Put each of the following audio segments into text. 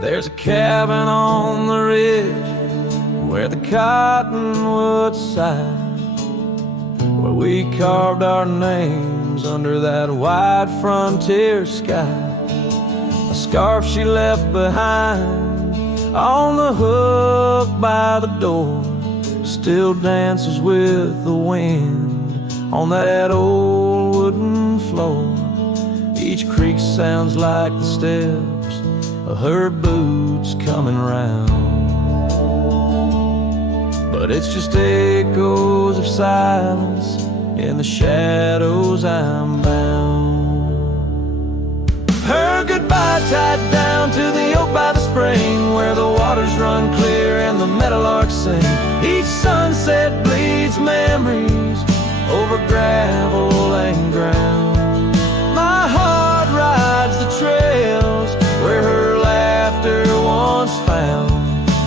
There's a cabin on the ridge where the cottonwoods sigh, where we carved our names under that white frontier sky. A scarf she left behind on the hook by the door still dances with the wind on that old wooden floor. Each creak sounds like the steps of her boots coming round, but it's just echoes of silence in the shadows I'm bound. Her goodbye tied down to the oak by the spring, where the waters run clear and the meadowlarks sing. Each sunset bleeds memories over gravel and ground. My heart rides the trails where her laughter once found.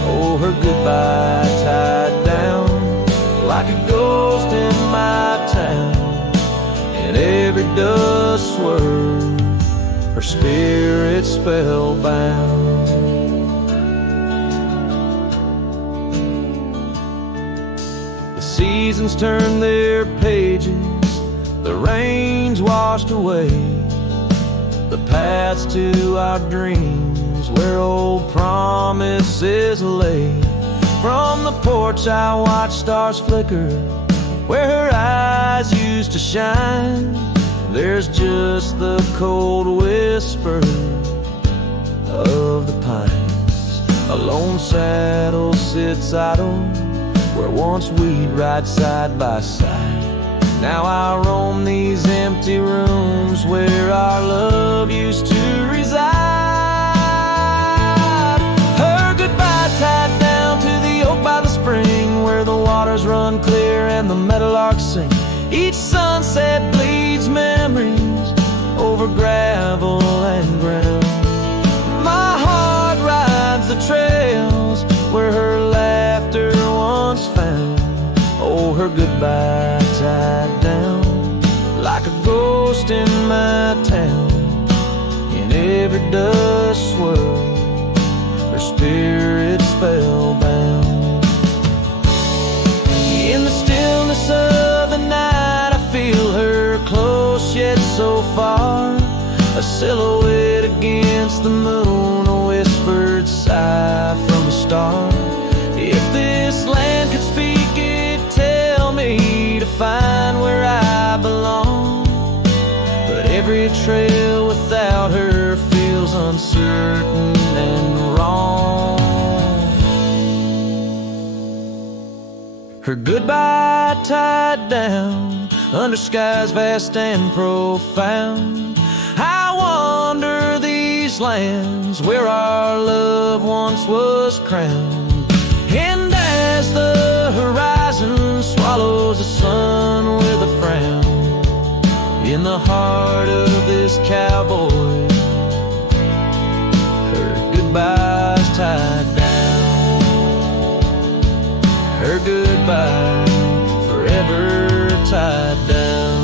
Oh, her goodbye tied down like a ghost in my town. In every dust swirl, her spirit spellbound. The seasons turn their pages, the rains washed away the paths to our dreams where old promises lay. From the porch I watch stars flicker where her eyes used to shine. There's just the cold whisper of the pines. A lone saddle sits idle where once we'd ride side by side. Now I roam these empty rooms where our love used to reside. Her goodbye tied down to the oak by the spring, where the waters run clear and the meadowlarks sing. Each sunset bleeds memories over gravel and ground. My heart rides the trails where her laughter once found. Oh, her goodbye tied down like a ghost in my town. In every dust swirl, her spirit spellbound. In the stillness of the night, I feel her close yet so far. A silhouette against the moon, a whispered sigh from a star. If this land could speak, it'd tell me to find where I belong. But every trail without her feels uncertain and wrong. Her goodbye tied down under skies vast and profound. I wander these lands where our love once was crowned. And as the horizon swallows the sun with a frown, in the heart of this cowboy, her goodbye's tied down. Her goodbye forever tied down.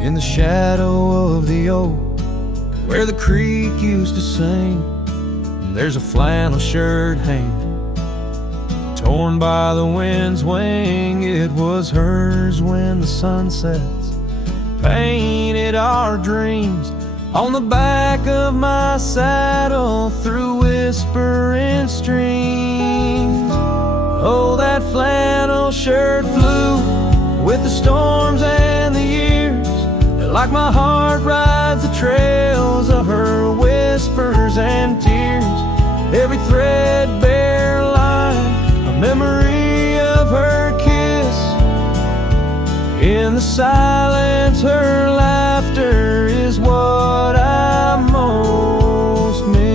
In the shadow of the oak where the creek used to sing, there's a flannel shirt hanging, torn by the wind's wing. It was hers when the sun sets painted our dreams on the back of my saddle through whispering streams. Oh, that flannel shirt flew with the storms and the years, like my heart rides the trails of her whispers and tears. Every threadbare line, a memory of her kiss. In the silence, her laughter is what I most miss.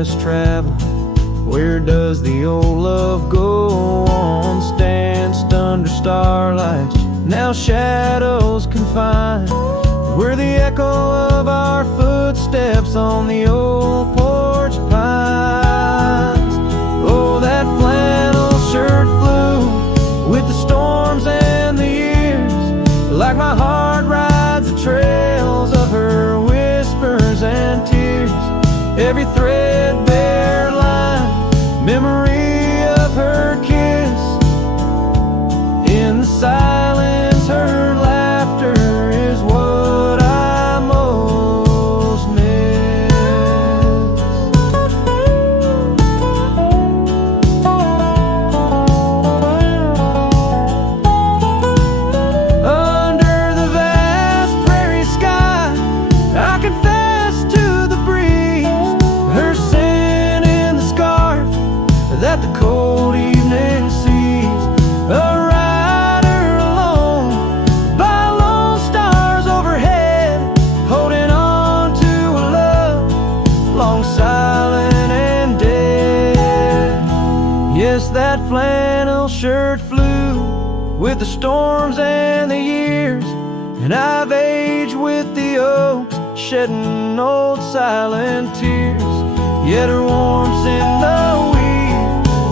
less travel? Where does the old love go on? Danced under starlights, now shadows confined. We're the echo of our footsteps on the old porch pines. Oh, that flannel shirt flew with the storms and the years, like my heart rides the trails of her whispers and tears. Every threadbare line, memory of her kiss. In the silence, her laughter is what I most miss. Under the vast prairie sky, I confess to the breeze, her scent in the scarf that the cold evening sees. A rider alone by lone stars overhead, holding on to a love long silent and dead. Yes, that flannel shirt flew with the storms and the years, and I've aged with the oaks, shedding old silent tears. Yet her warmth's in the weave,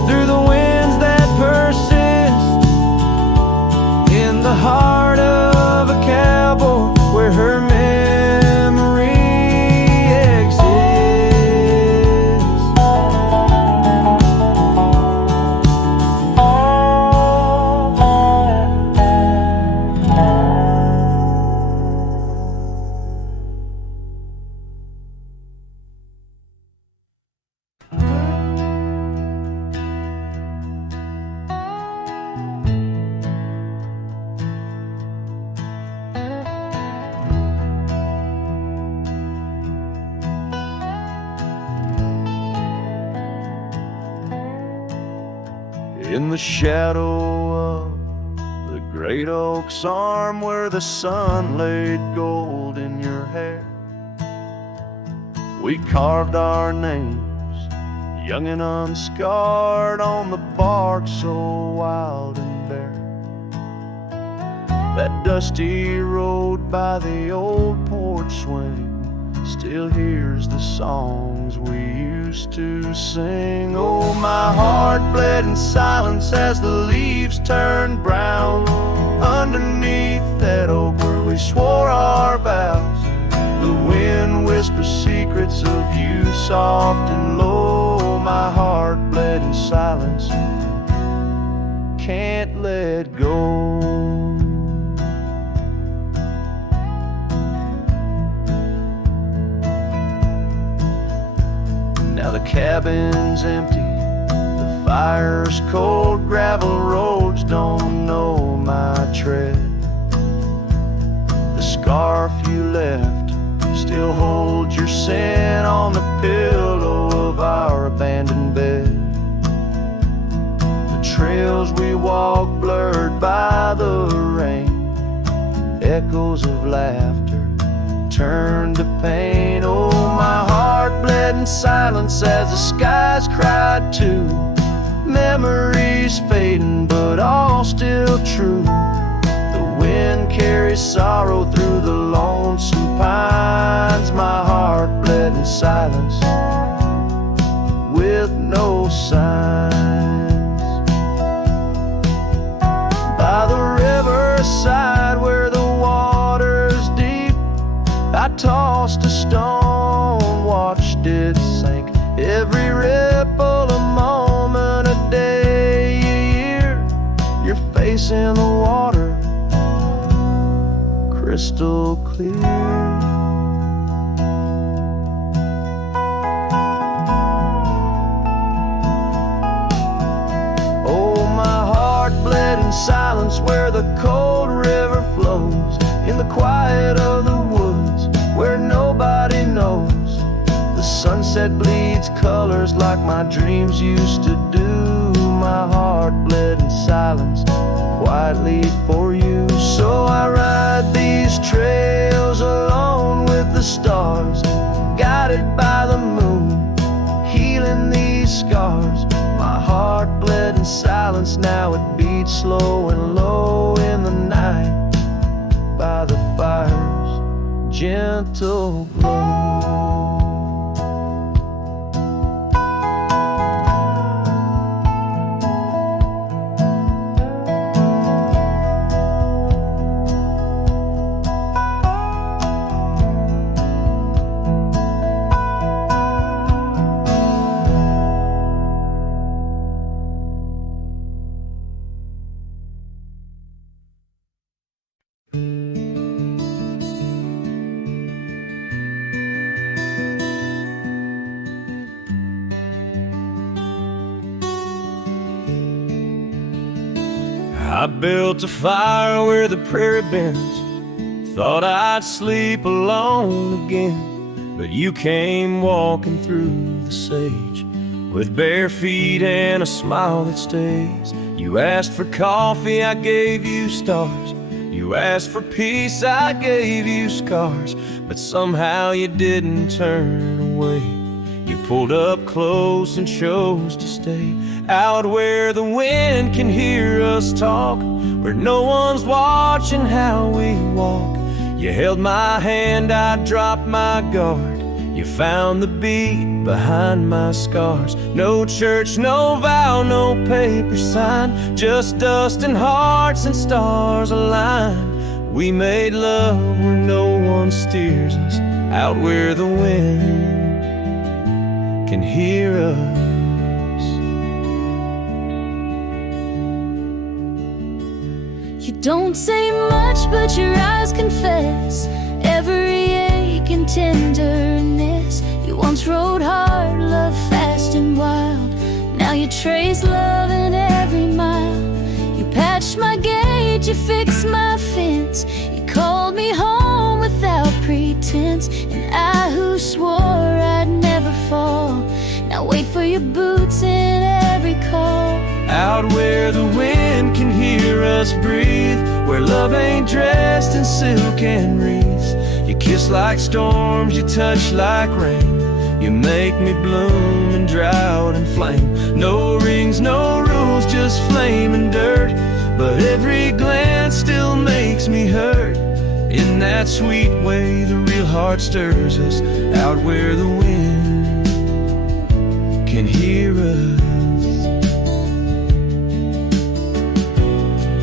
through the winds that persist, in the heart of a cowboy where her memory exists. In the shadow of the great oak's arm, where the sun laid gold in your hair, we carved our names, young and unscarred, on the bark so wild and bare. That dusty road by the old porch swing still hears the songs we used to sing. Oh, my heart bled in silence as the leaves turned brown underneath that oak where we swore our vows. The wind whispers secrets of you soft and low. My heart bled in silence, can't let go. Now the cabin's empty, the fire's cold, gravel roads don't know my tread. The scarf you left still holds your scent on the pillow of our abandoned bed. The trails we walk blurred by the rain, echoes of laughter turned to pain. Oh, my heart bled in silence as the skies cried too. Memories fading, but all still true. The wind carries sorrow through the lonesome pines. My heart bled in silence with no signs. By the riverside where the water's deep, I tossed a stone, watched it sink. Every ripple a moment, a day, a year. Your face in the water, crystal clear. Oh, my heart bled in silence where the cold river flows, in the quiet of the woods where nobody knows. The sunset bleeds colors like my dreams used to do. My heart bled in silence quietly for you. So I ride these trails alone with the stars, guided by the moon. He scars. My heart bled in silence, now it beats slow and low in the night by the fire's gentle glow. I built a fire where the prairie bends, thought I'd sleep alone again, but you came walking through the sage with bare feet and a smile that stays. You asked for coffee, I gave you stars. You asked for peace, I gave you scars, but somehow you didn't turn away. You pulled up close and chose to stay out where the wind can hear us talk, where no one's watching how we walk. You held my hand, I dropped my guard. You found the beat behind my scars. No church, no vow, no paper sign, just dust and hearts and stars align. We made love where no one steers us, out where the wind can hear us. You don't say much, but your eyes confess every ache and tenderness. You once rode hard, loved fast and wild. Now you trace love in every mile. You patched my gate, you fixed my fence. You called me home without pretense. And I who swore I'd never fall, now wait for your boots in every call. Out where the wind can hear us breathe, where love ain't dressed in silk and wreaths. You kiss like storms, you touch like rain. You make me bloom in drought and flame. No rings, no rules, just flame and dirt, but every glance still makes me hurt. In that sweet way the real heart stirs us, out where the wind can hear us.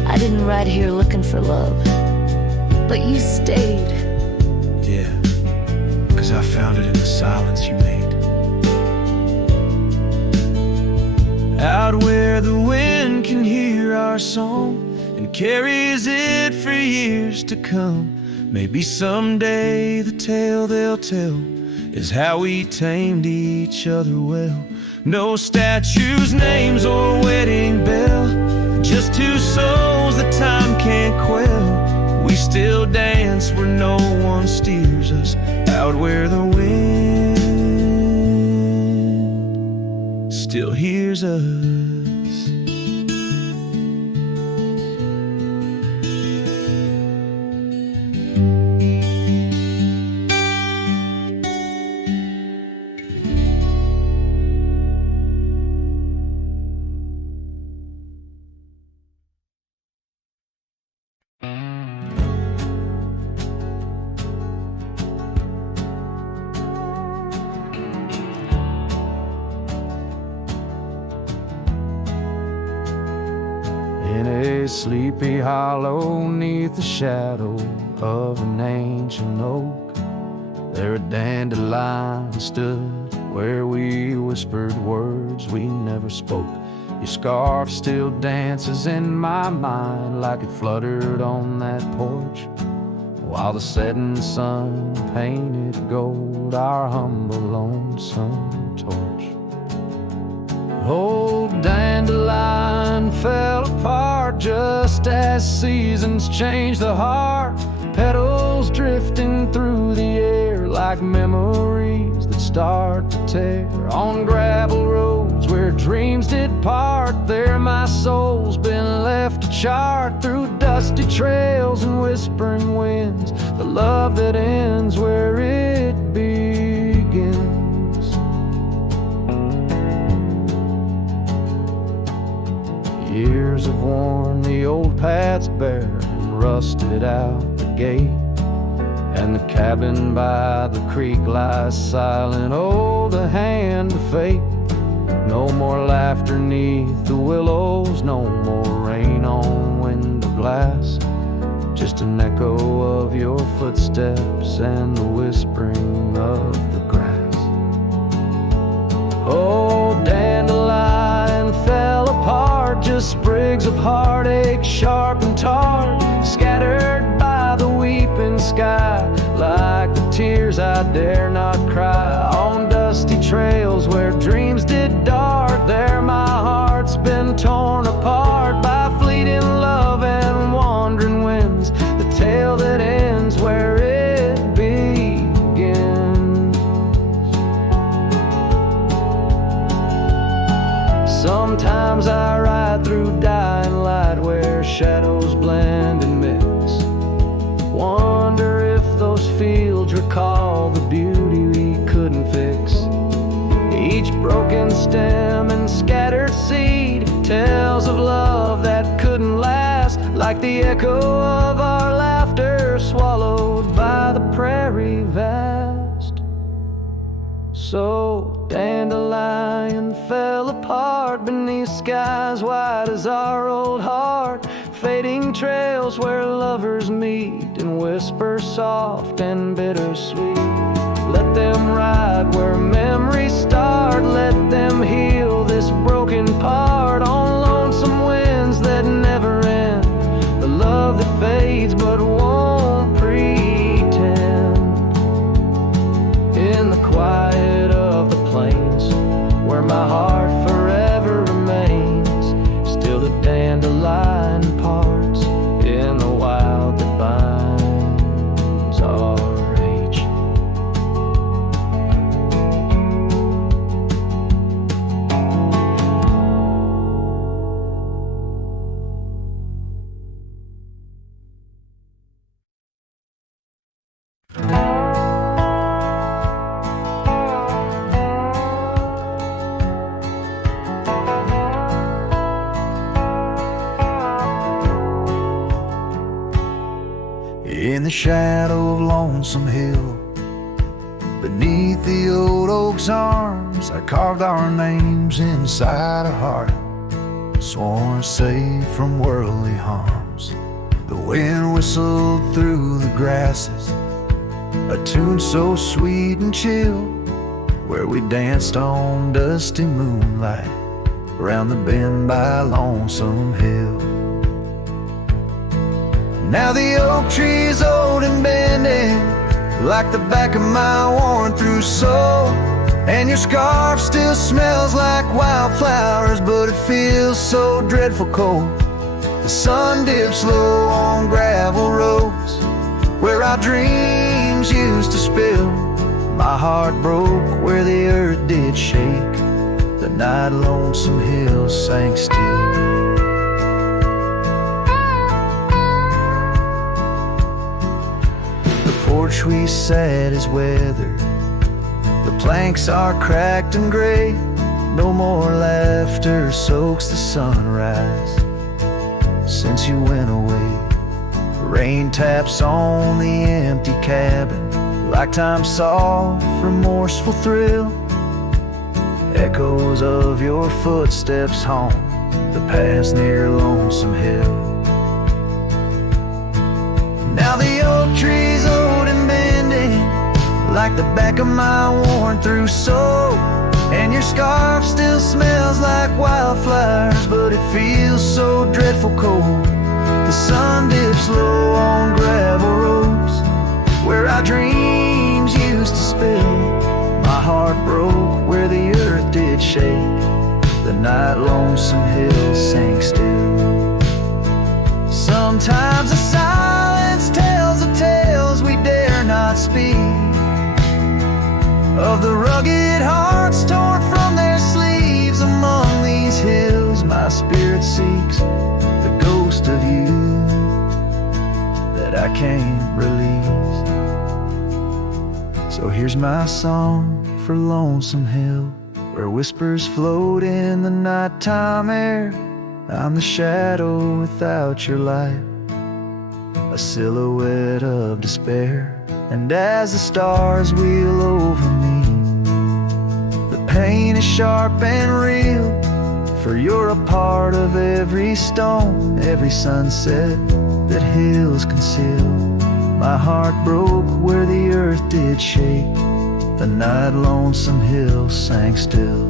I didn't ride here looking for love, but you stayed. Yeah, 'cause I found it in the silence you made. Out where the wind can hear our song and carries it for years to come. Maybe someday the tale they'll tell is how we tamed each other well. No statues, names, or wedding bell, just two souls that time can't quell. We still dance where no one steers us, out where the wind still hears us. In a sleepy hollow neath the shadow of an ancient oak, there a dandelion stood where we whispered words we never spoke. Your scarf still dances in my mind like it fluttered on that porch, while the setting sun painted gold our humble lonesome torch. Old dandelion fell apart just as seasons change the heart, petals drifting through the air like memories that start to tear. On gravel roads where dreams did part, there my soul's been left to chart through dusty trails and whispering winds, the love that ends where it begins. years have worn the old paths bare and rusted out the gate, and the cabin by the creek lies silent. Oh, the hand of fate. No more laughter neath the willows, no more rain on window glass, just an echo of your footsteps and the whispering of the grass. Oh, dandelion fell apart, just sprigs of heartache, sharp and tart, scattered by the weeping sky, like the tears I dare not cry. On dusty trails where dreams did dart, there my heart's been torn apart by fleeting love and wandering winds, the tale that ends where it begins. Sometimes I ride through dying light where shadows blend and mix, wonder if those fields recall the beauty we couldn't fix. Each broken stem and scattered seed tells of love that couldn't last, like the echo of our laughter swallowed by the prairie vast. So dandelion fell apart beneath skies wide as our old heart, fading trails where lovers meet and whisper soft and bittersweet. Let them ride where memories start, let them heal this broken part on lonesome winds that never end, the love that fades but won't pretend. In the quiet of the plains where my heart forever remains, still the dandelion parts in the wild that binds our age. In the shadow of Lonesome Hill, beneath the old oak's arms, I carved our names inside a heart, sworn safe from worldly harms. The wind whistled through the grasses, a tune so sweet and chill, where we danced on dusty moonlight around the bend by Lonesome Hill. Now the oak tree's old and bending, like the back of my worn-through soul, and your scarf still smells like wildflowers, but it feels so dreadful cold. The sun dips low on gravel roads where our dreams used to spill. My heart broke where the earth did shake, the night Lonesome Hill sank still. Porch we sat is weathered, the planks are cracked and gray, no more laughter soaks the sunrise since you went away. Rain taps on the empty cabin like time's soft, remorseful thrill, echoes of your footsteps haunt the paths near Lonesome Hill. Now the oak tree's old and bending, like the back of my worn-through soul, and your scarf still smells like wildflowers, but it feels so dreadful cold. The sun dips low on gravel roads where our dreams used to spill. My heart broke where the earth did shake, the night Lonesome Hill sank still. Sometimes the silence tells of tales we dare not speak, of the rugged hearts torn from their sleeves. Among these hills my spirit seeks the ghost of you that I can't release. So here's my song for Lonesome Hill, where whispers float in the nighttime air, I'm the shadow without your light, a silhouette of despair. And as the stars wheel over me, the pain is sharp and real, for you're a part of every stone, every sunset that hills conceal. My heart broke where the earth did shake, the night lonesome hill sank still.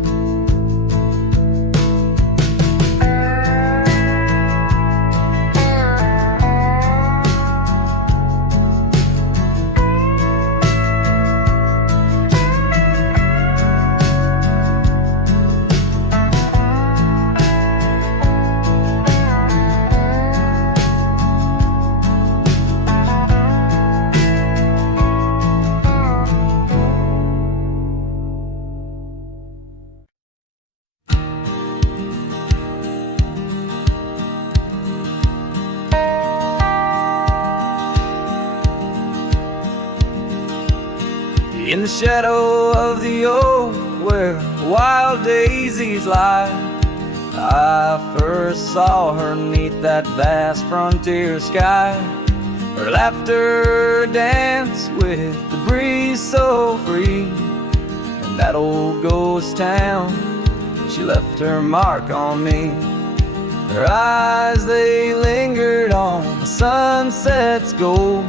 In the shadow of the oak where wild daisies lie, I first saw her 'neath that vast frontier sky. Her laughter danced with the breeze so free. In that old ghost town, she left her mark on me. Her eyes, they lingered on the sunset's gold,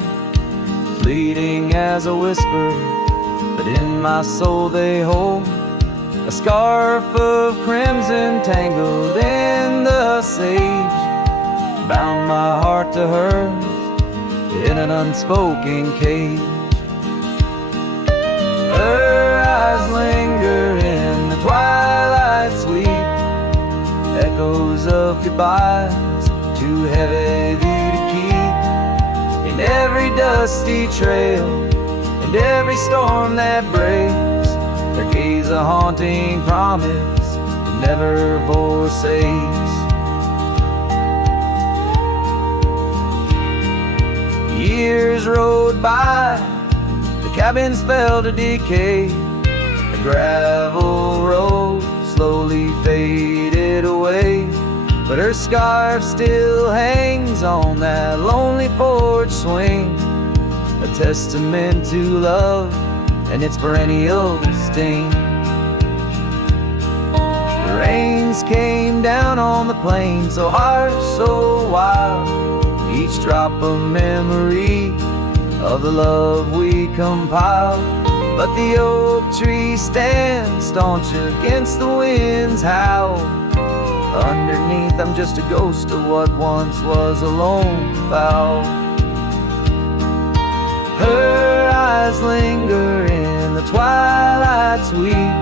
fleeting as a whisper, but in my soul they hold a scarf of crimson tangled in the sage, bound my heart to hers in an unspoken cage. Her eyes linger in the twilight sweet, echoes of goodbyes too heavy to keep. In every dusty trail and every storm that breaks, her gaze a haunting promise that never forsakes. Years rode by, the cabins fell to decay, the gravel road slowly faded away, but her scarf still hangs on that lonely porch swing, a testament to love and its perennial sting. The rains came down on the plain, so harsh, so wild, each drop a memory of the love we compiled. But the oak tree stands staunch against the wind's howl. Underneath I'm just a ghost of what once was a lone fowl. Her eyes linger in the twilight sweet,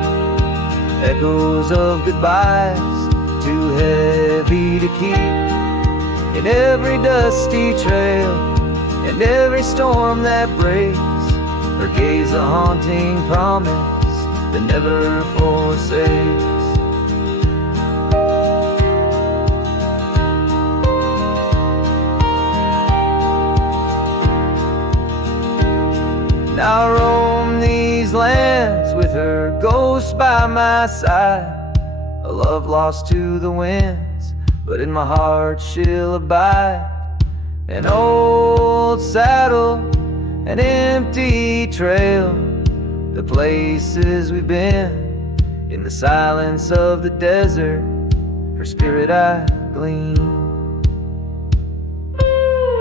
echoes of goodbyes too heavy to keep. In every dusty trail and every storm that breaks, her gaze a haunting promise that never forsakes. Now I roam these lands with her ghost by my side, a love lost to the winds, but in my heart she'll abide. An old saddle, an empty trail, the places we've been, in the silence of the desert, her spirit I glean.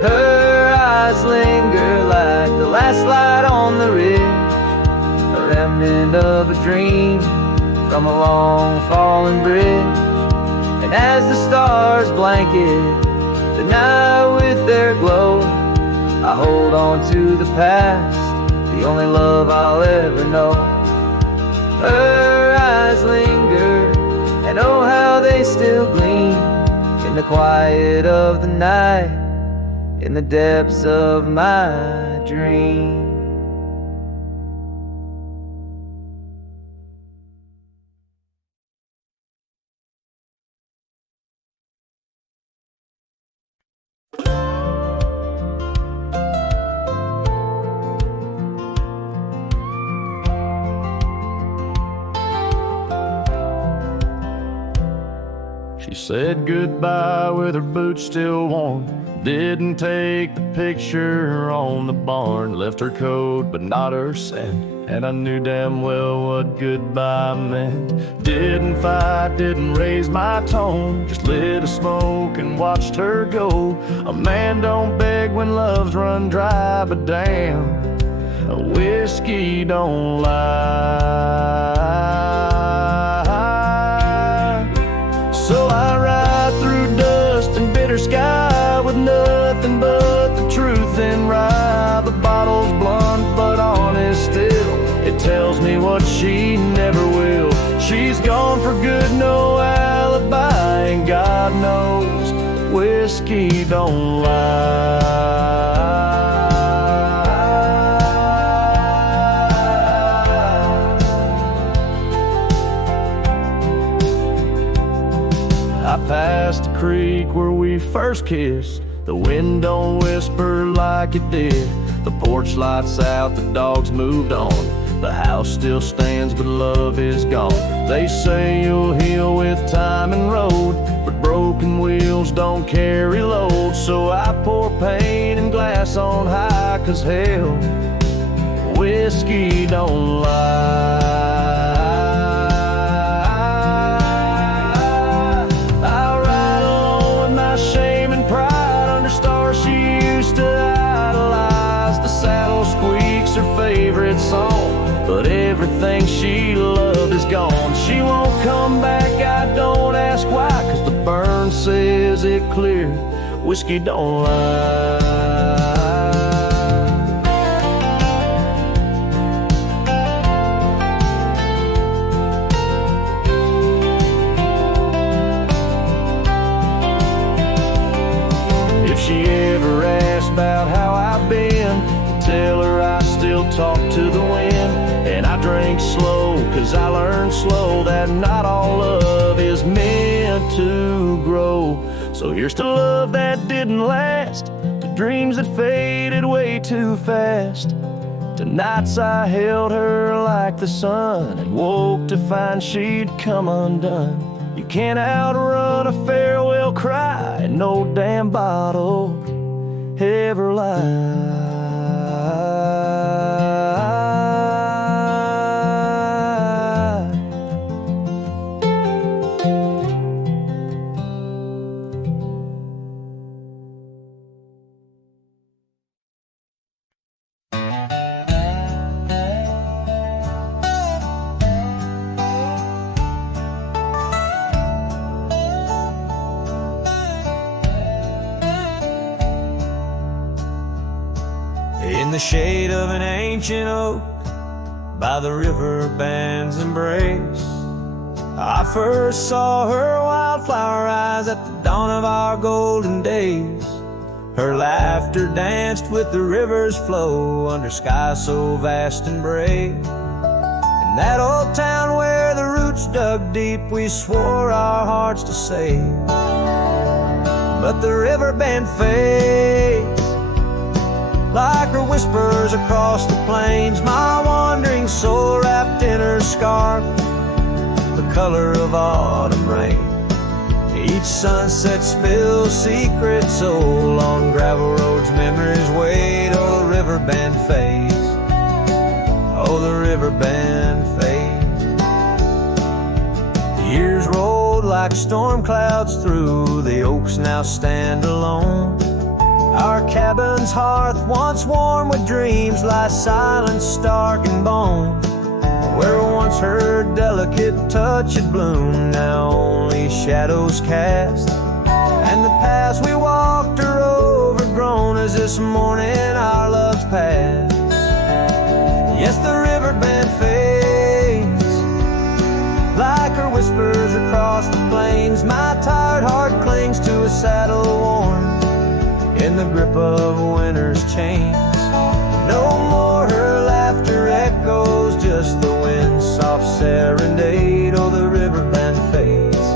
Her eyes linger like the last light on the ridge, a remnant of a dream from a long fallen bridge. And as the stars blanket the night with their glow, I hold on to the past, the only love I'll ever know. Her eyes linger, and oh how they still gleam, in the quiet of the night, in the depths of my dream. She said goodbye with her boots still warm. Didn't take the picture on the barn. Left her coat but not her scent, and I knew damn well what goodbye meant. Didn't fight, didn't raise my tone, just lit a smoke and watched her go. A man don't beg when love's run dry, but damn, a whiskey don't lie. So I ride through dust and bitter sky with nothing but the truth and rye. The bottle's blunt but honest still, it tells me what she never will. She's gone for good, no alibi, and God knows whiskey don't lie. I passed the creek where we first kissed. The wind don't whisper like it did. The porch lights out, the dogs moved on. The house still stands, but love is gone. They say you'll heal with time and road, but broken wheels don't carry load. So I pour pain and glass on high, 'cause hell, whiskey don't lie. I ride alone with my shame and pride under stars she used to idolize. The saddle squeaks her favorite song, but everything she loved is gone. She won't come back, I don't ask why, 'cause the burn says it clear, whiskey don't lie. If she ever asks about how I've been, tell her I still talk to the wind. And I drink slow, 'cause I learned slow that not all love is meant to grow. So here's to love that didn't last, to dreams that faded way too fast, to nights I held her like the sun and woke to find she'd come undone. You can't outrun a farewell cry, and no damn bottle ever lies. In the shade of an ancient oak, by the river band's embrace, I first saw her wildflower eyes at the dawn of our golden days. Her laughter danced with the river's flow under skies so vast and brave. In that old town where the roots dug deep, we swore our hearts to save. But the river band fades like her whispers across the plains. My wandering soul wrapped in her scarf, the color of autumn rain. Each sunset spills secrets so on gravel roads, memories wait. Oh, the river band fades. Oh, the river band fades. The years rolled like storm clouds through, the oaks now stand alone. Our cabin's hearth, once warm with dreams, lies silent, stark and bone. Where once her delicate touch had bloomed, now only shadows cast. And the paths we walked are overgrown as this morning our love's past. Yes, the river band fades like her whispers across the plains. My tired heart clings to a saddle worn in the grip of winter's chains. No more her laughter echoes, just the wind's soft serenade. Oh, the river band fades.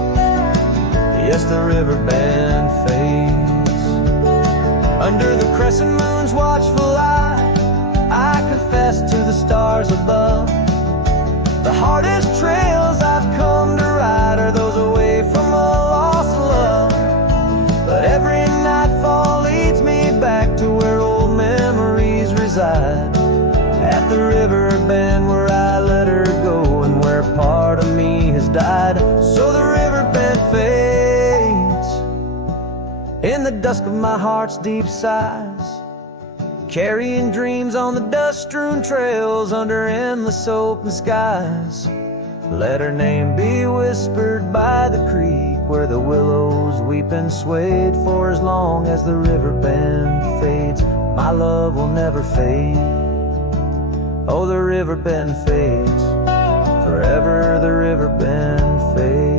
Yes, the river band fades. Under the crescent moon's watchful eye, I confess to the stars above, the hardest trails I've come to ride are those away from a lost So the riverbed fades in the dusk of my heart's deep sighs, carrying dreams on the dust-strewn trails under endless open skies. Let her name be whispered by the creek where the willows weep and swayed. For as long as the river bend fades, my love will never fade. Oh, the river bend fades, forever the river bend fades.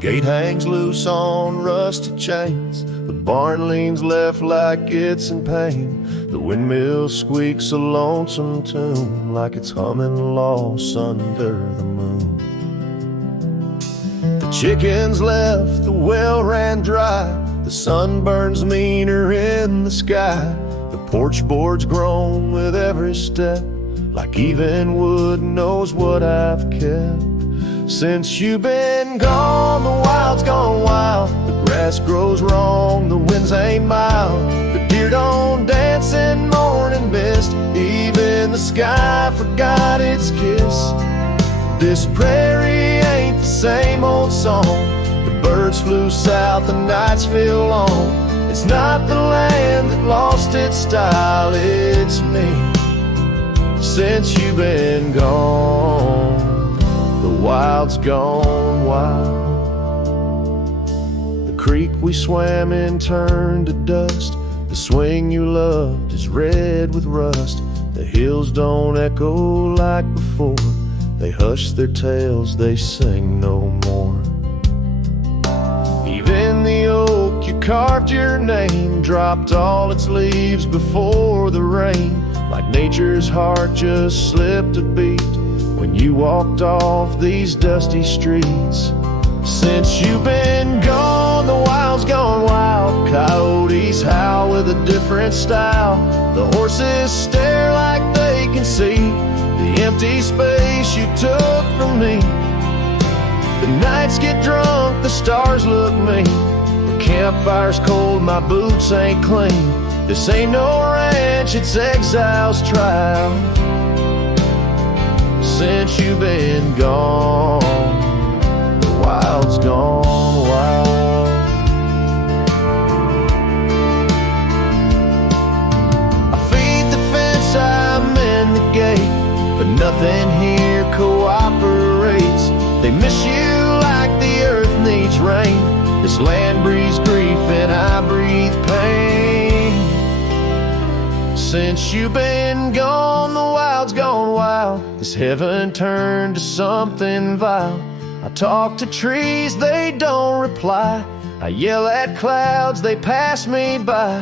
Gate hangs loose on rusted chains, the barn leans left like it's in pain. The windmill squeaks a lonesome tune, like it's humming lost under the moon. The chickens left, the well ran dry, the sun burns meaner in the sky. The porch board's grown with every step, like even wood knows what I've kept. Since you've been gone, the wild's gone wild. The grass grows wrong, the winds ain't mild. The deer don't dance in morning mist, even the sky forgot its kiss. This prairie ain't the same old song. The birds flew south, the nights feel long. It's not the land that lost its style, it's me. Since you've been gone, the wild's gone wild. The creek we swam in turned to dust. The swing you loved is red with rust. The hills don't echo like before. They hush their tales, they sing no more. Even the oak you carved your name dropped all its leaves before the rain. Like nature's heart just slipped a beat when you walked off these dusty streets. Since you've been gone, the wild's gone wild. Coyotes howl with a different style. The horses stare like they can see the empty space you took from me. The nights get drunk, the stars look mean. The campfire's cold, my boots ain't clean. This ain't no ranch, it's exile's trial. Since you've been gone, the wild's gone wild. I feed the fence, I'm in the gate, but nothing here cooperates. They miss you like the earth needs rain. This land breathes grief and I breathe pain. Since you've been gone, the wild's gone wild. This heaven turned to something vile. I talk to trees, they don't reply. I yell at clouds, they pass me by.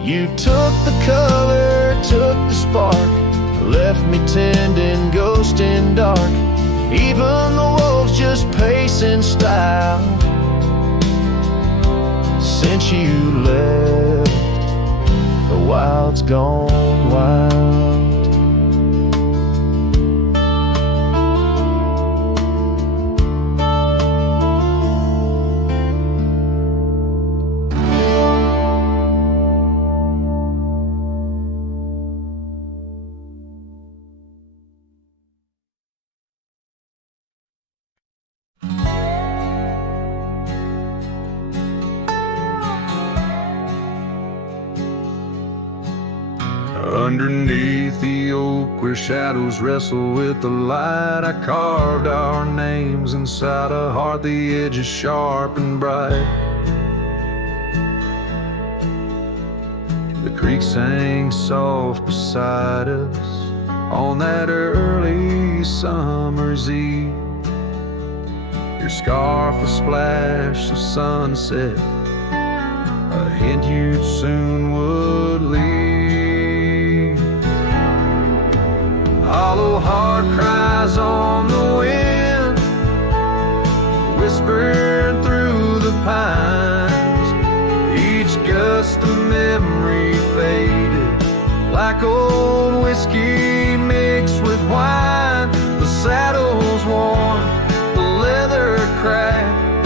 You took the color, took the spark, left me tending, ghosting dark. Even the wolves just pace in style. Since you left, the wild's gone wild. Underneath the oak where shadows wrestle with the light, I carved our names inside a heart, the edges sharp and bright. The creek sang soft beside us on that early summer's eve. Your scarf a splash of sunset, a hint you soon would leave. Hollow heart cries on the wind, whispering through the pines. Each gust like old whiskey mixed with wine. The saddle's worn, the leather cracked,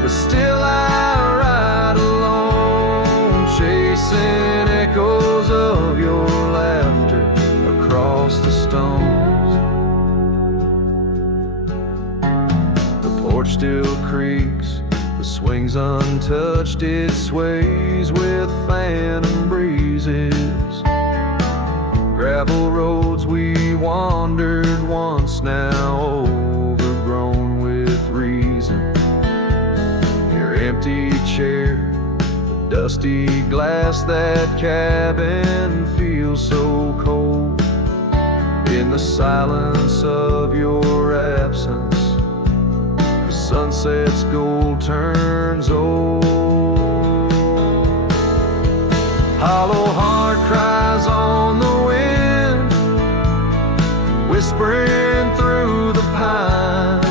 but still I ride alone, chasing echoes of your laughter across the stones. The porch still creaks, the swing's untouched, it sways with phantom breezes. Gravel roads we wandered once, now overgrown with reason. Your empty chair, the dusty glass, that cabin feels so cold. In the silence of your absence, the sunset's gold turns old. Hollow heart cries on the wind, whispering through the pines.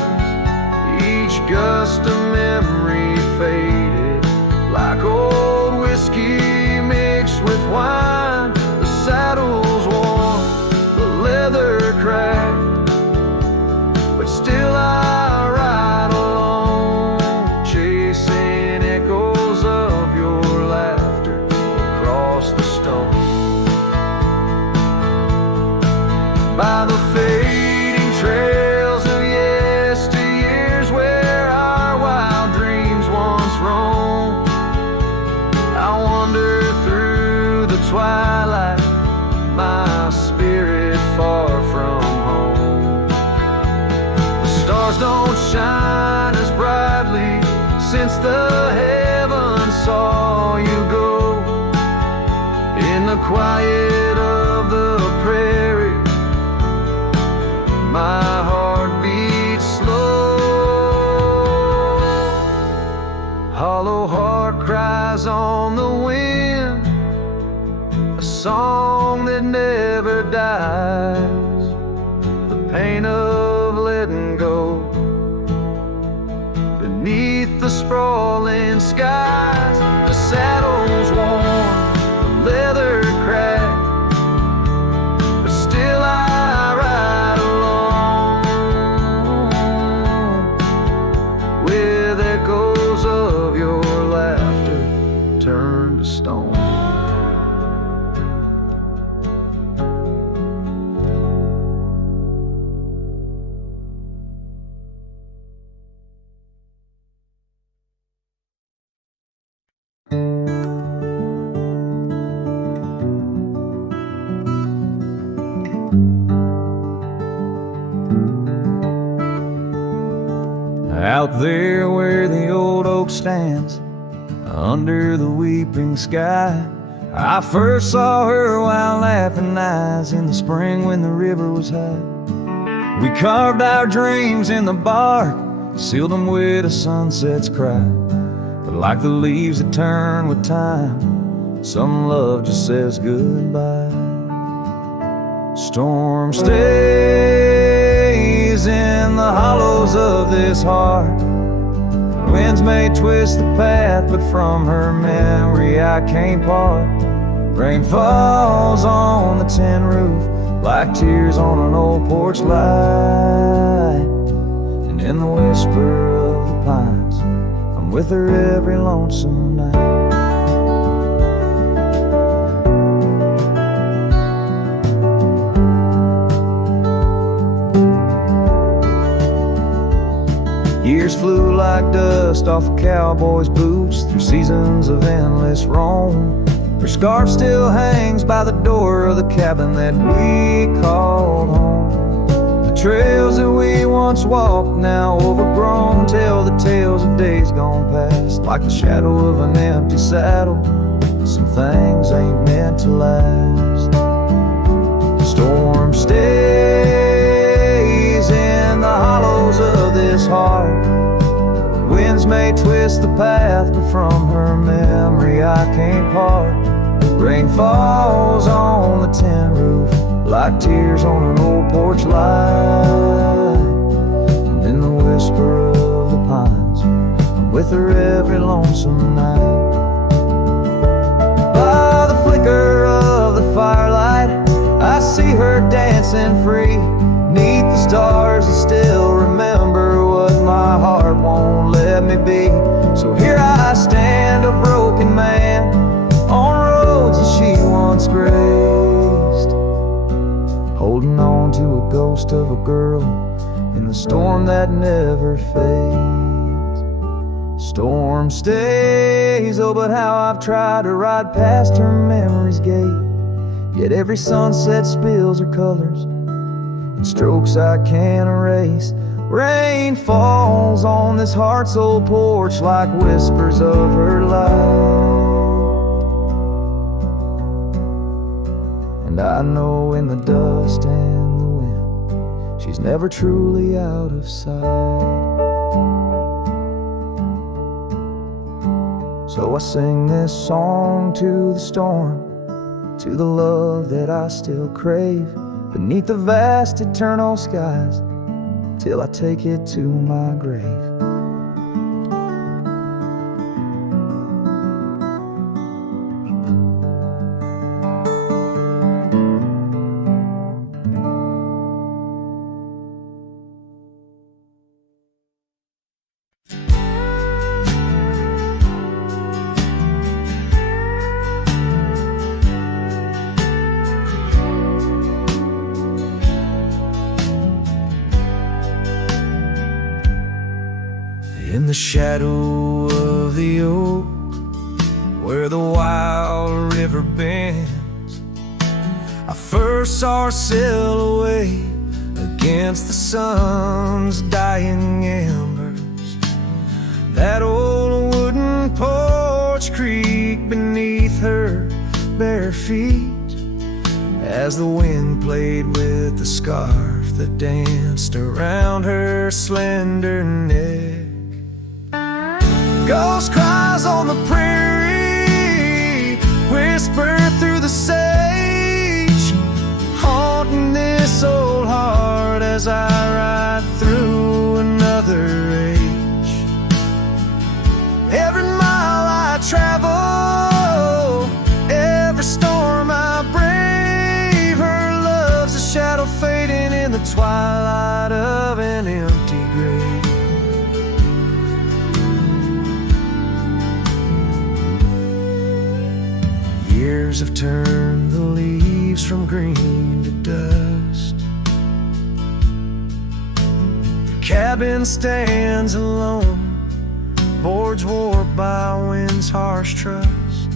Each gust of memory faded, like old whiskey mixed with wine. The saddle's worn, the leather cracked, but still I ride alone, chasing echoes of your laughter across the stone. By the fading trails of yesteryears where our wild dreams once roamed, I wander through the twilight, my spirit far from home. The stars don't shine as brightly since the heavens saw you go. In the quiet of the prairie, my heart beats slow. Hollow heart cries on the wind, a song that never dies. The pain of letting go beneath the sprawling skies. The saddle's worn, the leather cracked, but still I ride alone, with echoes of your laughter turned to stone. Out there where the old oak stands, under the weeping sky, I first saw her while laughing eyes in the spring when the river was high. We carved our dreams in the bark, sealed them with a sunset's cry. But like the leaves that turn with time, some love just says goodbye. Storm stays in the hollows of this heart. Winds may twist the path, but from her memory I can't part. Rain falls on the tin roof like tears on an old porch light. And in the whisper of the pines, I'm with her every lonesome night. Years flew like dust off a cowboy's boots through seasons of endless roam. Her scarf still hangs by the door of the cabin that we called home. The trails that we once walked, now overgrown, tell the tales of days gone past. Like the shadow of an empty saddle, some things ain't meant to last. The storm stays in the hollows of this heart. Winds may twist the path, but from her memory I can't part. Rain falls on the tin roof like tears on an old porch light. And in the whisper of the pines, I'm with her every lonesome night. By the flicker of the racing free. Neath the stars, I still remember what my heart won't let me be. So here I stand, a broken man, on roads that she once graced, holding on to a ghost of a girl in the storm that never fades. Storm stays, oh, but how I've tried to ride past her memory's gate. Yet every sunset spills her colors in strokes I can't erase. Rain falls on this heart-soul porch like whispers of her life. And I know in the dust and the wind, she's never truly out of sight. So I sing this song to the storm, to the love that I still crave, beneath the vast eternal skies, till I take it to my grave. In the shadow of the oak, where the wild river bends, I first saw her silhouette against the sun's dying embers. That old wooden porch creaked beneath her bare feet as the wind played with the scarf that danced around her slender neck. Ghost cries on the prairie whisper through the sage, haunting this old heart as I ride through another age. Every mile I travel, every storm I brave, her love's a shadow fading in the twilight of an empty grave. Years have turned the leaves from green to dust. The cabin stands alone, boards warped by wind's harsh trust,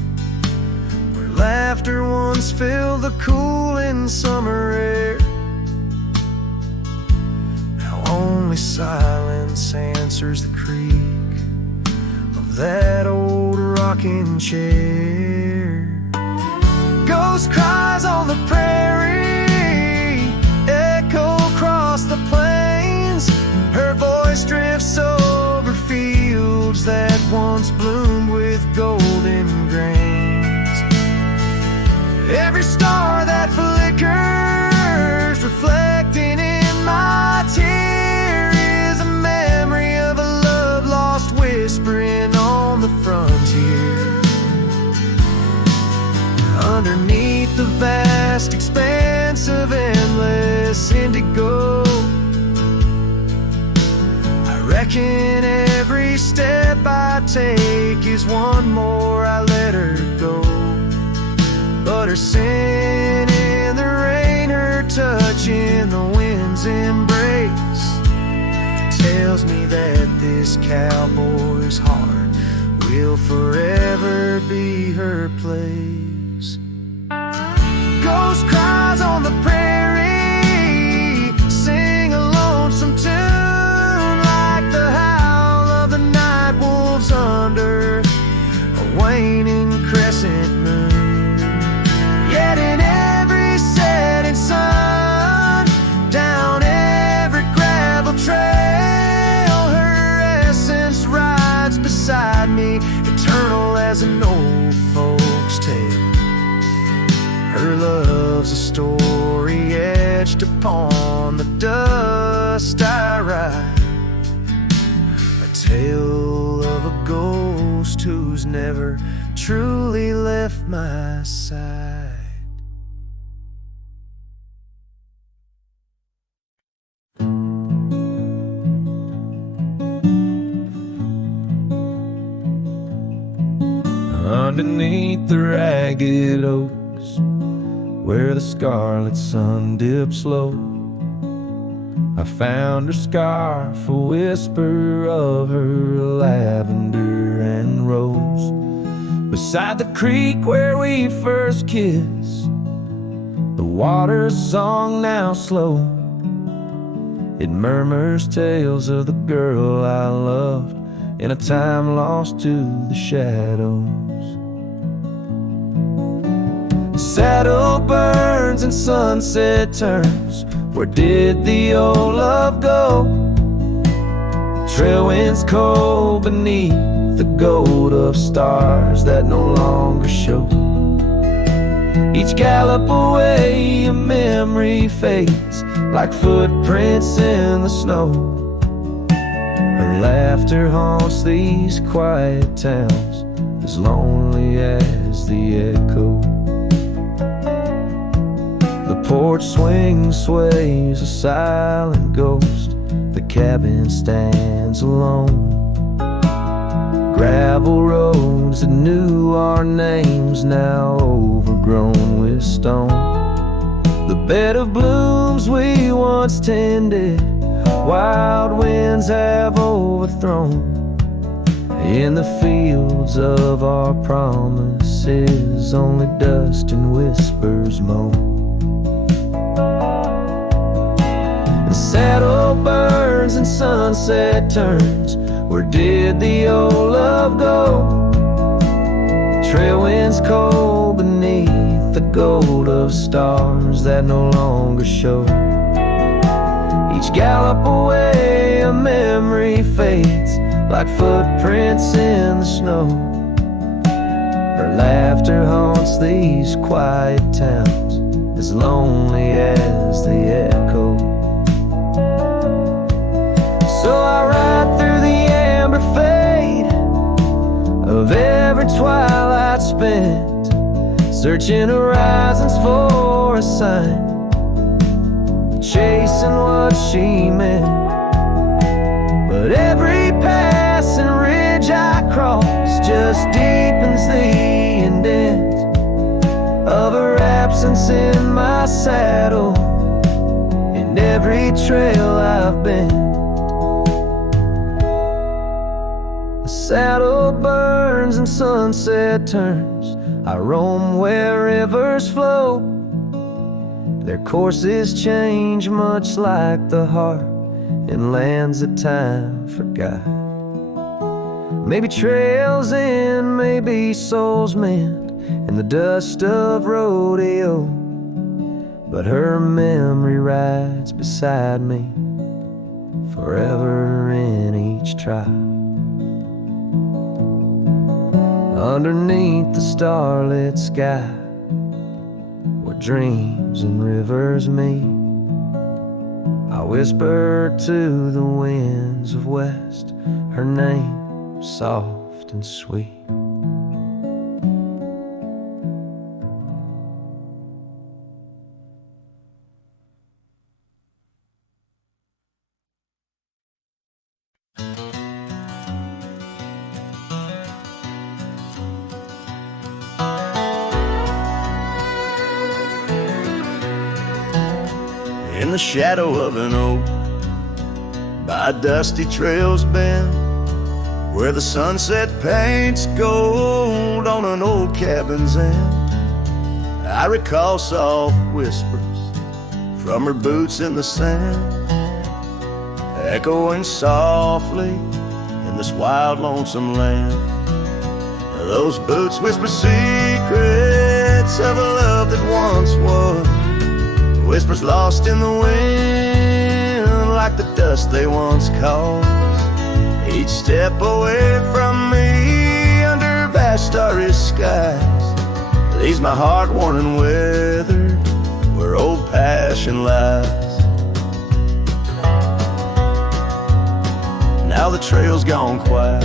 where laughter once filled the cooling summer air. Now only silence answers the creak of that old rocking chair. Ghost cries on the prairie echo across the plains. Her voice drifts over fields that once bloomed with golden grains. Every star that flickers, reflecting in my tear, is a memory of a love lost whispering on the frontier. Underneath the vast expanse of endless indigo, I reckon every step I take is one more I let her go. But her sin in the rain, her touch in the wind's embrace, tells me that this cowboy's heart will forever be her place. Ghost cries on the prairie, sing a lonesome tune like the howl of the night wolves under a waning crescent moon. Yet in every setting sun, down every gravel trail, her essence rides beside me, eternal as an old folk's tale. Her love's a story etched upon the dust I ride, a tale of a ghost who's never truly left my side. ragged oaks where the scarlet sun dips low. I found her scarf, a whisper of her lavender and rose. Beside the creek where we first kissed, the water's song now slow. It murmurs tales of the girl I loved in a time lost to the shadows. Saddle burns and sunset turns. Where did the old love go? Trail winds cold beneath the gold of stars that no longer show. Each gallop away a memory fades like footprints in the snow. Her laughter haunts these quiet towns, as lonely as the echo. The porch swing sways, a silent ghost. The cabin stands alone. Gravel roads that knew our names, now overgrown with stone. The bed of blooms we once tended, wild winds have overthrown. In the fields of our promises, only dust and whispers moan. The saddle burns and sunset turns. Where did the old love go? Trail winds cold beneath the gold of stars that no longer show. Each gallop away a memory fades like footprints in the snow. Her laughter haunts these quiet towns, as lonely as the echo. So I ride through the amber fade of every twilight spent, searching horizons for a sign, chasing what she meant. But every passing ridge I cross just deepens the indent of her absence in my saddle, in every trail I've been. The saddle burns and sunset turns. I roam where rivers flow. Their courses change much like the heart in lands that time forgot. Maybe trails end, maybe souls mend in the dust of rodeo, but her memory rides beside me forever in each trial. Underneath the starlit sky, where dreams and rivers meet, I whisper to the winds of west her name, soft and sweet. In the shadow of an oak, by dusty trails bend, where the sunset paints gold on an old cabin's end, I recall soft whispers from her boots in the sand, echoing softly in this wild, lonesome land. Those boots whisper secrets of a love that once was, whispers lost in the wind like the dust they once caused. Each step away from me under vast starry skies leaves my heart worn and weathered where old passion lies. Now the trail's gone quiet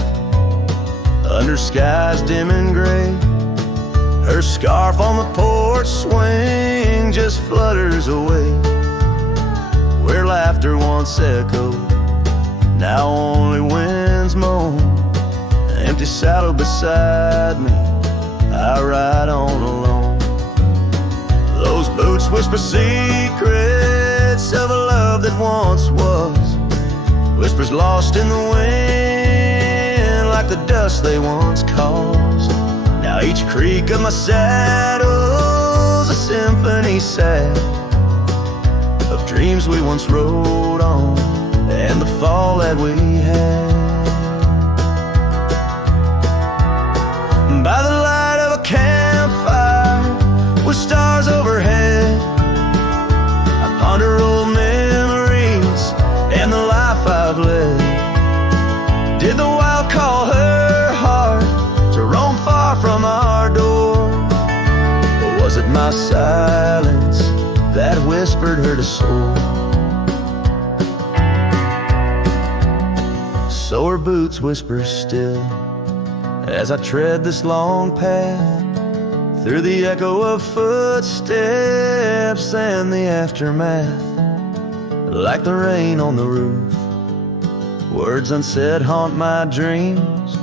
under skies dim and gray. Her scarf on the porch swing just flutters away. Where laughter once echoed, now only winds moan. An empty saddle beside me, I ride on alone. Those boots whisper secrets of a love that once was, whispers lost in the wind like the dust they once caused. Now each creak of my saddle's a symphony sad of dreams we once rode on and the fall that we had. By the light of a campfire with stars overhead, I ponder old memories and the life I've led. Did the wild call her heart to roam far from our door? Or was it my silence that whispered her to soar? So her boots whisper still as I tread this long path through the echo of footsteps and the aftermath. Like the rain on the roof, words unsaid haunt my dreams.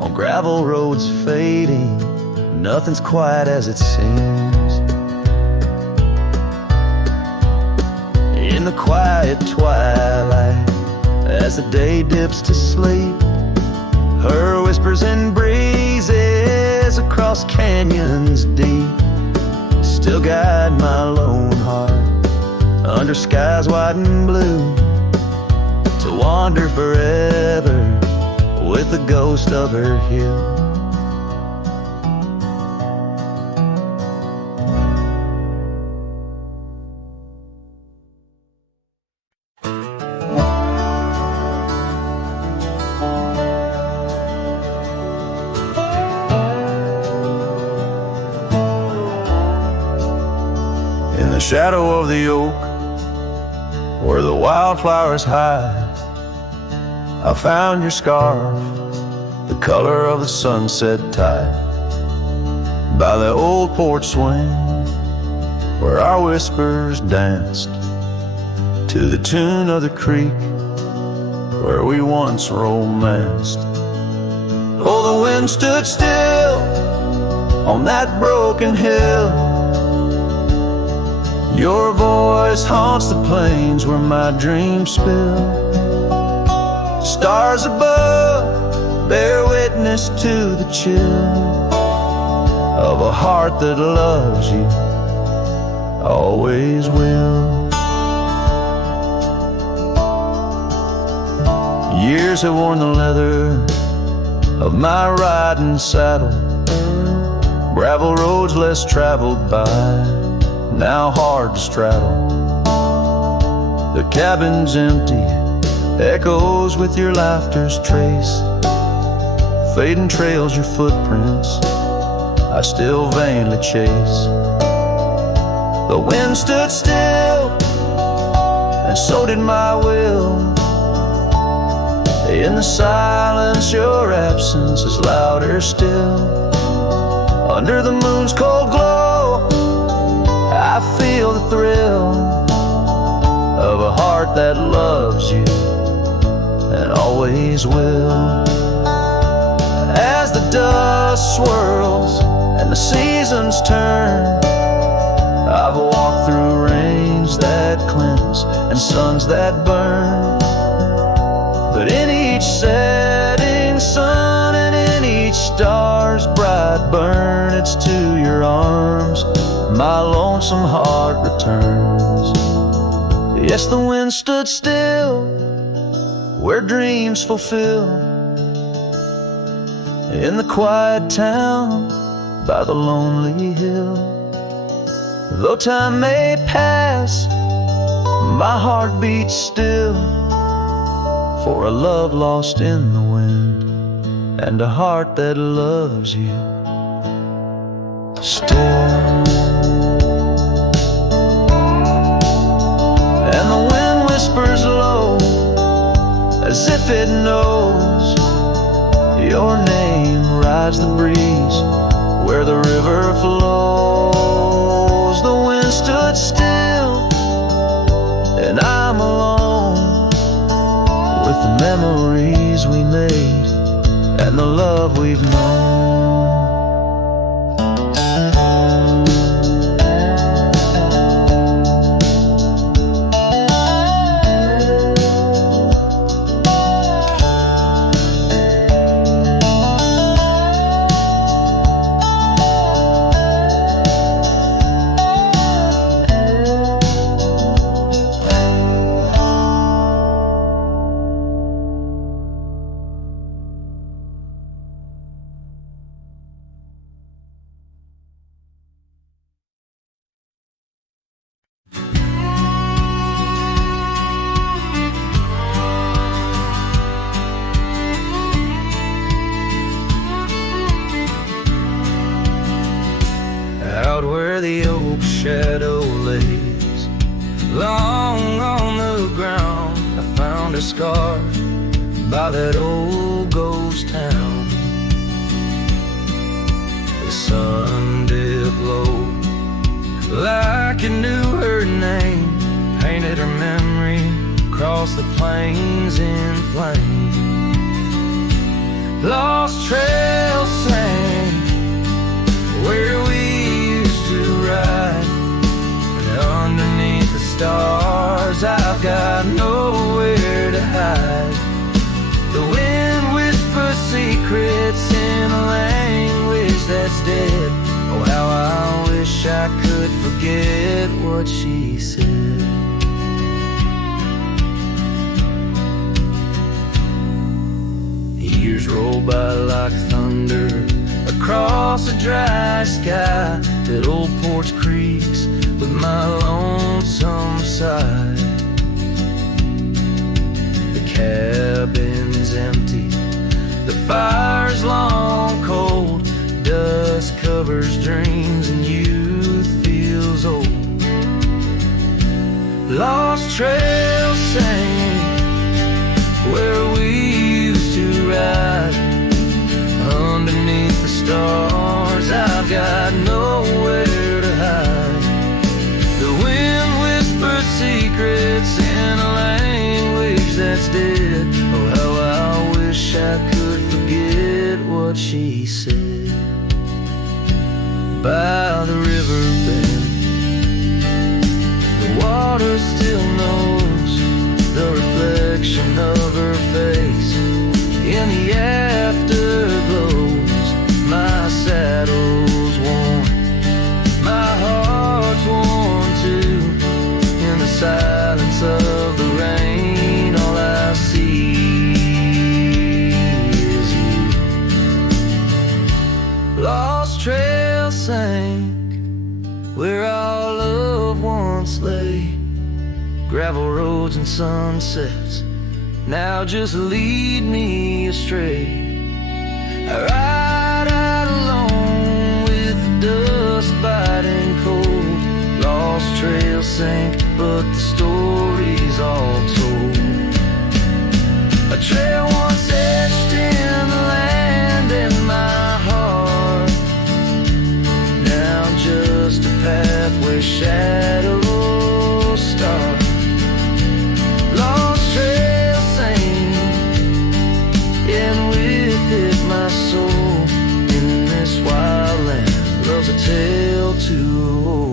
On gravel roads fading, nothing's quite as it seems. In the quiet twilight, as the day dips to sleep, her whispers and breezes across canyons deep still guide my lone heart under skies white and blue, to wander forever with the ghost of her hue. In the shadow of the oak, where the wildflowers hide, I found your scarf, the color of the sunset tide. By the old porch swing, where our whispers danced, to the tune of the creek, where we once romanced. Oh, the wind stood still on that broken hill. Your voice haunts the plains where my dreams spill. Stars above bear witness to the chill of a heart that loves you, always will. Years have worn the leather of my riding saddle, gravel roads less traveled by, now hard to straddle. The cabin's empty, echoes with your laughter's trace, fading trails your footprints I still vainly chase. The wind stood still, and so did my will. In the silence your absence is louder still. Under the moon's cold glow I feel the thrill of a heart that loves you and always will. As the dust swirls and the seasons turn, I've walked through rains that cleanse and suns that burn, but in each setting sun and in each star's bright burn, it's to your arms my lonesome heart returns. Yes, the wind stood still where dreams fulfill, in the quiet town by the lonely hill. Though time may pass, my heart beats still for a love lost in the wind and a heart that loves you still. And the wind whispers low as if it knows your name rides the breeze where the river flows. The wind stood still and I'm alone with the memories we made and the love we've known. out where the oak shadow lays. Long on the ground, I found a scar by that old ghost town. The sun dipped low like it knew her name, painted her memory across the plains in flame. Lost trails sang where we used to ride, and underneath the stars I've got nowhere to hide. The wind whispers secrets in a language that's dead. Oh, how I wish I could forget what she said. Years roll by like thunder across a dry sky. That old porch creaks with my lonesome side. The cabin's empty, the fire's long cold. Dust covers dreams and youth feels old. Lost trails sing where we used to ride. Underneath the stars I've got nowhere to hide. The wind whispers secrets in a language that's dead. Oh, how I wish I could forget what she said. By the riverbed, the water still knows the reflection of her face in the afterglows. My saddle's worn, my heart's worn too. In the silence of the rain, all I see is you. Lost trail sank where our love once lay. Gravel roads and sunsets now just lead me astray. I ride out alone with the dust biting cold. Lost trail sank, but the story's all told. A trail once etched in the land in my heart, now just a path where shadows start. Lost trail and with it my soul in this wild land loves a tale to hold.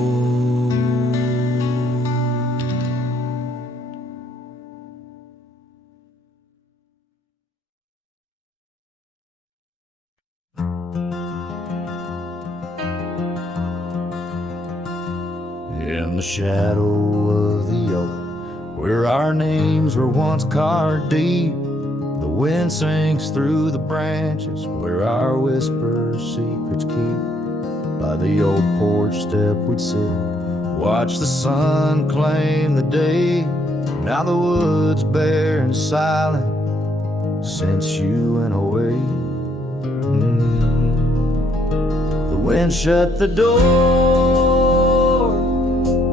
In the shadow of the oak, where our names were once carved deep, the wind sinks through the branches where our whispers secrets keep. By the old porch step we'd sit, watch the sun claim the day. Now the wood's bare and silent since you went away. The wind shut the door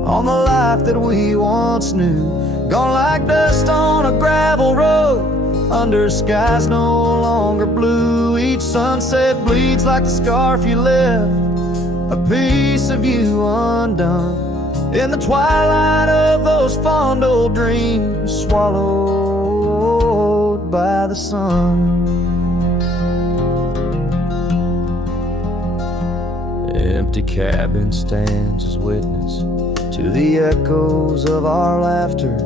on the life that we once knew, gone like dust on a gravel road under skies no longer blue. Each sunset bleeds like the scarf you left, a piece of you undone in the twilight of those fond old dreams, swallowed by the sun. Empty cabin stands as witness to the echoes of our laughter,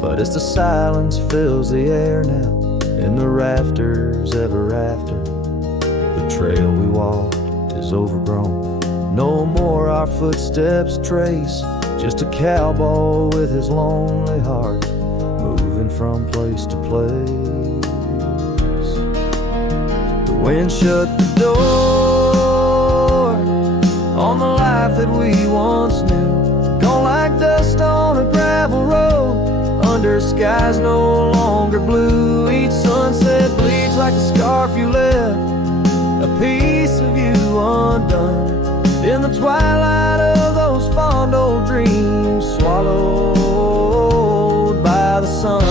but as the silence fills the air now, in the rafters ever after, the trail we walked is overgrown. No more our footsteps trace, just a cowboy with his lonely heart, moving from place to place. The wind shut the door on the life that we once knew, gone like dust on a gravel road under skies no longer blue. Each sunset bleeds like the scarf you left, a piece of you undone in the twilight of those fond old dreams, swallowed by the sun.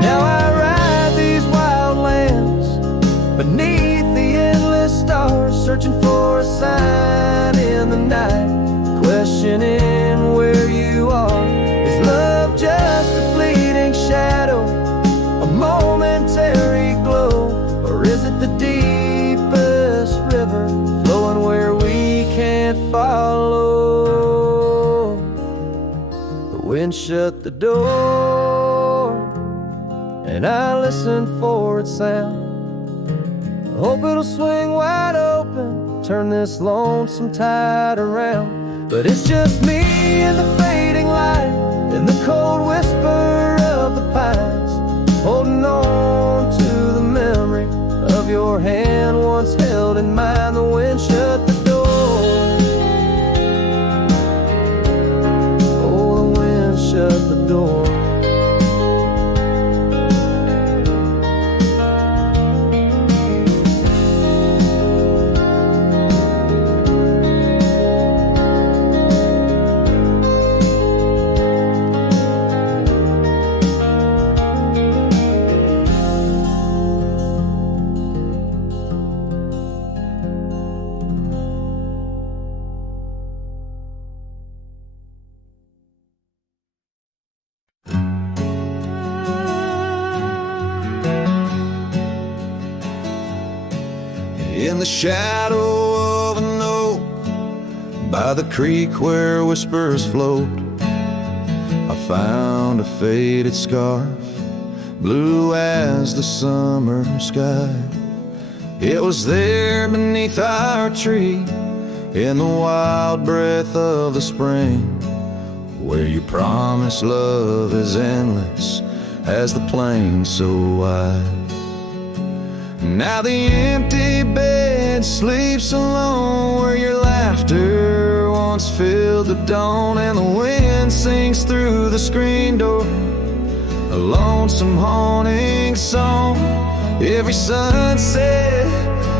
Now I ride these wild lands beneath the endless stars, searching for a sign in the night, questioning where you are. Is love just a fleeting shadow, a momentary glow, or is it the deepest river flowing where we can't follow? The wind shut the door, and I listen for its sound. I hope it'll swing wide open, turn this lonesome tide around. But it's just me and the fading light, and the cold whisper of the pines, holding on to the memory of your hand once held in mine. The wind shut the door. Oh, the wind shut the door. In the shadow of an oak, by the creek where whispers float, I found a faded scarf, blue as the summer sky. It was there beneath our tree, in the wild breath of the spring, where you promise love is endless as the plain so wide. Now the empty bed sleeps alone, where your laughter once filled the dawn, and the wind sings through the screen door, a lonesome haunting song. Every sunset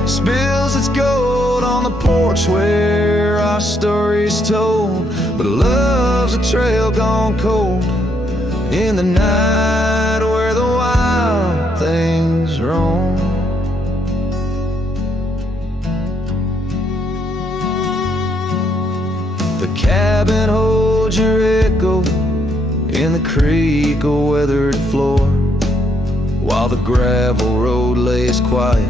spills its gold on the porch where our story's told, but love's a trail gone cold in the night where the wild things roam. The cabin holds your echo in the creek, a weathered floor, while the gravel road lays quiet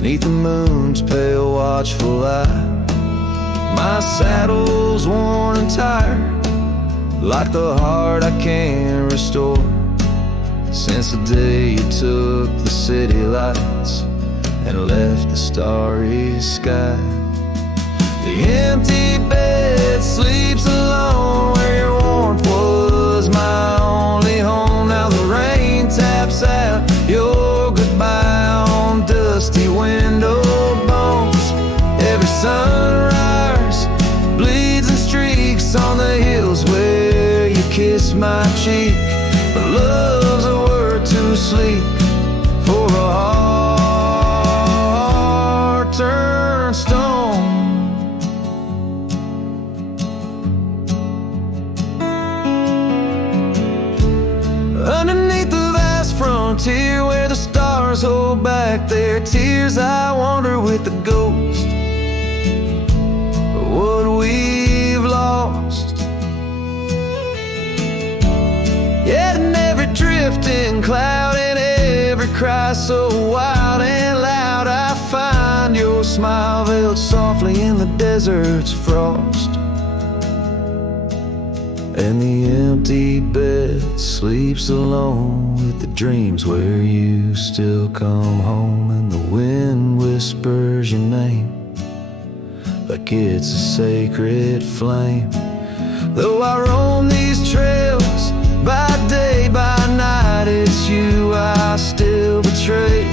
neath the moon's pale watchful eye. My saddle's worn and tired, like the heart I can't restore, since the day you took the city lights and left the starry sky. The empty bed sleeps alone, where your warmth was my only home. Now the rain taps out your goodbye on dusty window bones. Every sunrise bleeds and streaks on the hills where you kiss my cheek, but love's a word too sleep for a heart turned stone. Underneath the vast frontier where the stars hold back their tears, I wander with the ghost of what we've lost. Yet in every drifting cloud and every cry so wild and loud, I find your smile veiled softly in the desert's frost. And the empty bed sleeps alone with the dreams where you still come home, and the wind whispers your name like it's a sacred flame. Though I roam these trails by day, by night, it's you I still betray,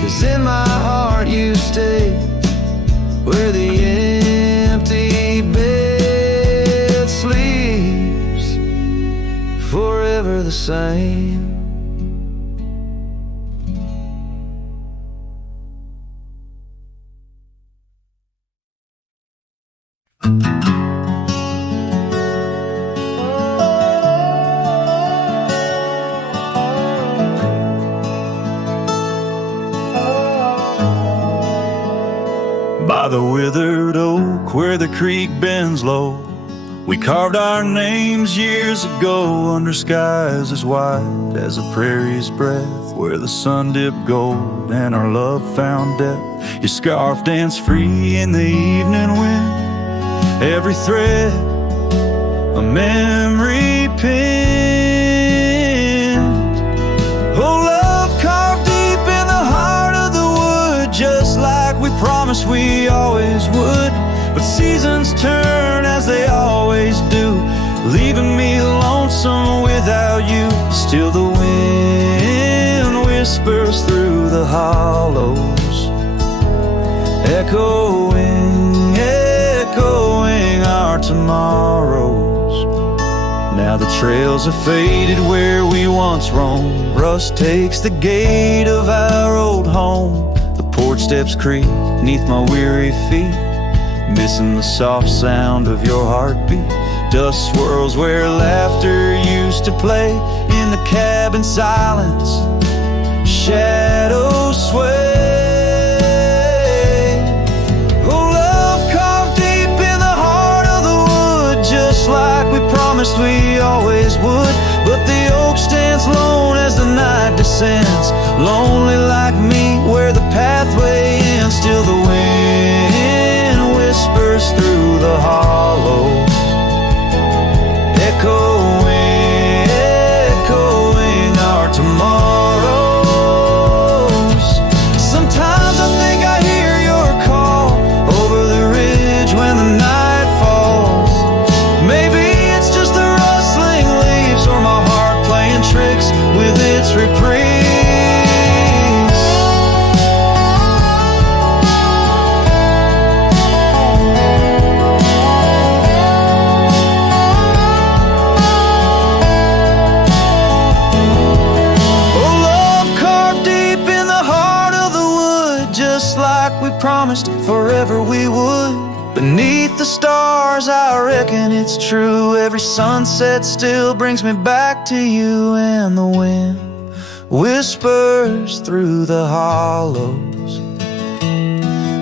'cause in my heart you stay where the empty bed sleeps, forever the same. By the withered oak where the creek bends low, we carved our names years ago under skies as wide as a prairie's breath, where the sun dipped gold and our love found depth. Your scarf danced free in the evening wind, every thread a memory pinned. Oh, love carved deep in the heart of the wood, just like we promised we always would. But seasons turn as they always do, leaving me lonesome without you. Still the wind whispers through the hollows, echoing, echoing our tomorrows. Now the trails have faded where we once roamed, rust takes the gate of our old home. The porch steps creak neath my weary feet, missing the soft sound of your heartbeat. Dust swirls where laughter used to play, in the cabin silence shadows sway. Oh, love carved deep in the heart of the wood, just like we promised we always would. But the oak stands lone as the night descends, lonely like me where the pathway ends. Still the wind whispers through the hollows, echoing, echoing our tomorrows. Sometimes I think I hear your call over the ridge when the night falls. Maybe it's just the rustling leaves or my heart playing tricks with its reprise. Promised forever we would. Beneath the stars, I reckon it's true. Every sunset still brings me back to you. And the wind whispers through the hollows,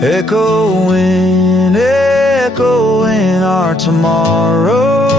echoing, echoing our tomorrow.